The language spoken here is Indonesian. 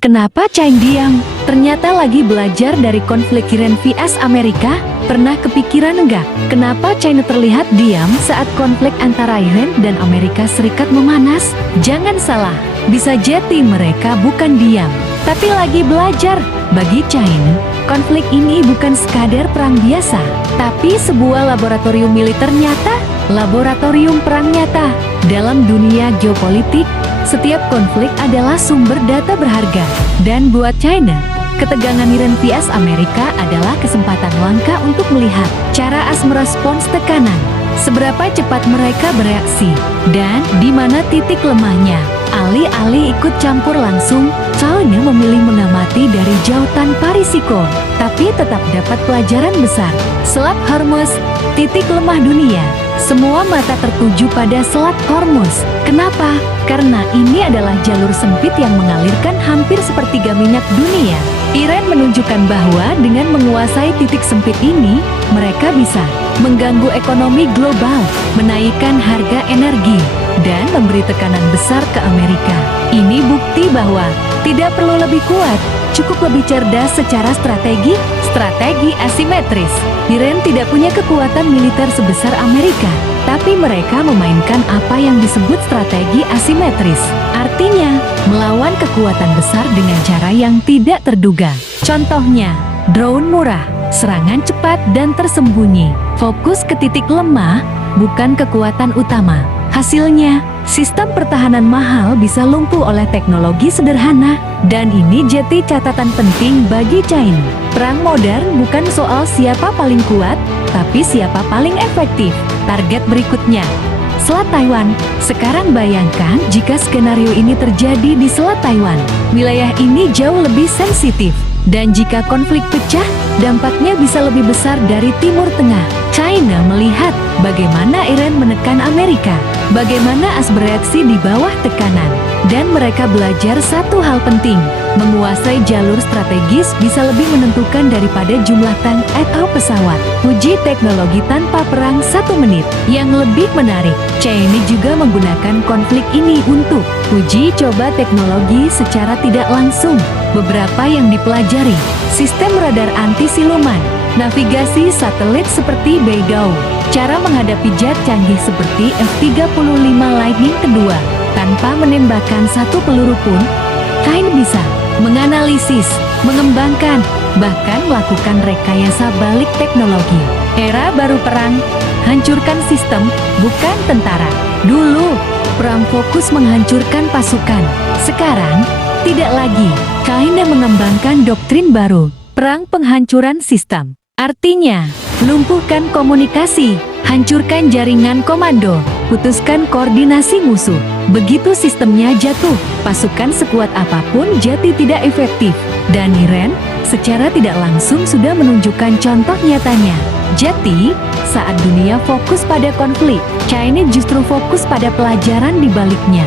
Kenapa China diam? Ternyata lagi belajar dari konflik Iran vs Amerika? Pernah kepikiran enggak? Kenapa China terlihat diam saat konflik antara Iran dan Amerika Serikat memanas? Jangan salah, bisa jadi mereka bukan diam, tapi lagi belajar. Bagi China, konflik ini bukan sekadar perang biasa, tapi sebuah laboratorium militer nyata, laboratorium perang nyata. Dalam dunia geopolitik, setiap konflik adalah sumber data berharga. Dan buat China, ketegangan Iran vs Amerika adalah kesempatan langka untuk melihat cara AS merespons tekanan, seberapa cepat mereka bereaksi, dan di mana titik lemahnya. Alih-alih ikut campur langsung, China memilih mengamati dari jauh tanpa risiko, tapi tetap dapat pelajaran besar. Selat Hormuz, titik lemah dunia. Semua mata tertuju pada Selat Hormuz. Kenapa? Karena ini adalah jalur sempit yang mengalirkan hampir sepertiga minyak dunia. Iran menunjukkan bahwa dengan menguasai titik sempit ini, mereka bisa mengganggu ekonomi global, menaikkan harga energi, dan memberi tekanan besar ke Amerika. Ini bukti bahwa tidak perlu lebih kuat, cukup lebih cerdas secara strategi asimetris. Iran tidak punya kekuatan militer sebesar Amerika, tapi mereka memainkan apa yang disebut strategi asimetris. Artinya, melawan kekuatan besar dengan cara yang tidak terduga. Contohnya, drone murah, serangan cepat dan tersembunyi, fokus ke titik lemah, bukan kekuatan utama. Hasilnya, sistem pertahanan mahal bisa lumpuh oleh teknologi sederhana, dan ini jadi catatan penting bagi China. Perang modern bukan soal siapa paling kuat, tapi siapa paling efektif. Target berikutnya, Selat Taiwan. Sekarang bayangkan jika skenario ini terjadi di Selat Taiwan. Wilayah ini jauh lebih sensitif, dan jika konflik pecah, dampaknya bisa lebih besar dari Timur Tengah. China melihat bagaimana Iran menekan Amerika, bagaimana AS bereaksi di bawah tekanan, dan mereka belajar satu hal penting: menguasai jalur strategis bisa lebih menentukan daripada jumlah tank atau pesawat. Uji teknologi tanpa perang 1 menit. Yang lebih menarik, China juga menggunakan konflik ini untuk uji coba teknologi secara tidak langsung. Beberapa yang dipelajari: sistem radar anti-siluman, navigasi satelit seperti Beidou, cara menghadapi jet canggih seperti F-35 Lightning II. Tanpa menembakkan satu peluru pun, China bisa menganalisis, mengembangkan, bahkan melakukan rekayasa balik teknologi. Era baru perang, hancurkan sistem, bukan tentara. Dulu, perang fokus menghancurkan pasukan. Sekarang, tidak lagi. China mengembangkan doktrin baru, perang penghancuran sistem. Artinya, lumpuhkan komunikasi, hancurkan jaringan komando, putuskan koordinasi musuh. Begitu sistemnya jatuh, pasukan sekuat apapun jadi tidak efektif. Dan Iran, secara tidak langsung sudah menunjukkan contoh nyatanya. Jadi, saat dunia fokus pada konflik, China justru fokus pada pelajaran di baliknya.